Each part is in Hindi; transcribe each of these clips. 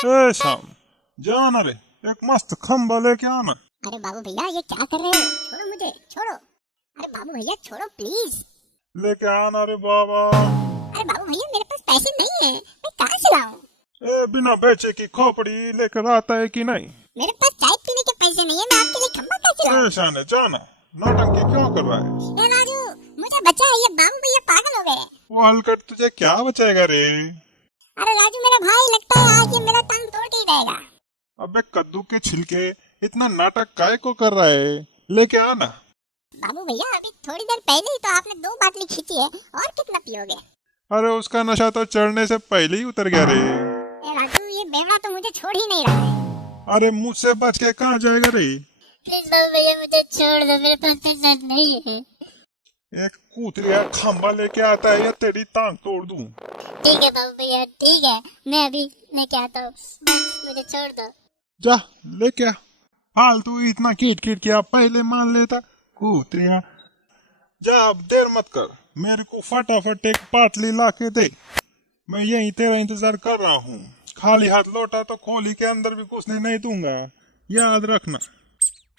ए शाम, जाना रे, एक मस्त खंबा लेके आना। अरे बाबू भैया ये क्या कर रहे हो? छोड़ो मुझे, छोड़ो। अरे बाबू भैया छोड़ो प्लीज। लेके आना रे बाबा। अरे बाबू भैया मेरे पास पैसे नहीं है, मैं कहाँ से लाऊं? ए बिना बेचे की खोपड़ी लेकर आता है कि नहीं? मेरे पास चाय पीने के पैसे नहीं है, मैं आपके लिए खंबा कैसे लाऊं? ए शाने जाना, नौटंकी क्यों कर रहा है? ए राजू मुझे बचा, ये बाबू भैया पागल हो गए। वो हलकट तुझे क्या बचाएगा रे? अरे राजू मेरा भाई, लगता है आज ये मेरा टांग तोड़ के ही रहेगा। अबे कद्दू के छिलके, इतना नाटक काय को कर रहा है? लेके आना। बाबू भैया अभी थोड़ी देर पहले ही तो आपने 2 बाटली खींची है, और कितना पियोगे? अरे उसका नशा तो चढ़ने से पहले ही उतर गया रे। ए राजू ये बेवड़ा तो मुझे छोड़ ही नहीं रहा है। अरे मुझसे बच के कहाँ जाएगा रे? प्लीज बाबू भैया मुझे छोड़ दो, मेरे पास पैसा नहीं है। एक कूतरिया खंबा लेके आता है या तेरी टांग तोड़ दूं? ठीक है बाबू भैया ठीक है, मैं अभी लेके आता हूँ, बस मुझे छोड़ दो। जा लेके आ। फालतू इतना कीट कीट किया, पहले मान लेता। कूतरिया जा, अब देर मत कर, मेरे को फटाफट एक पाटली ला के दे। मैं यहीं तेरा इंतजार कर रहा हूँ। खाली हाथ लौटा तो खोली के अंदर भी घुसने नहीं दूंगा, याद रखना।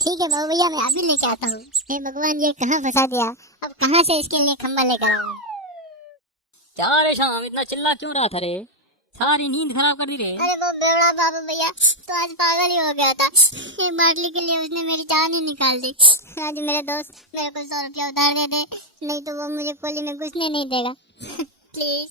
ठीक है बाबू भैया मैं अभी लेके आता हूँ। हे भगवान ये कहाँ फंसा दिया, अब कहाँ से इसके लिए खंबा लेकर आऊँ? क्या रे शाम, इतना चिल्ला क्यों रहा था रे? सारी नींद खराब कर दी रे। अरे वो बेवड़ा बाबू भैया तो आज पागल ही हो गया था, एक बाटली के लिए उसने मेरी जान ही निकाल दी। आज मेरे दोस्त मेरे को 100 रुपया उधार दे दे, नहीं तो वो मुझे कोली में घुसने नहीं देगा। प्लीज।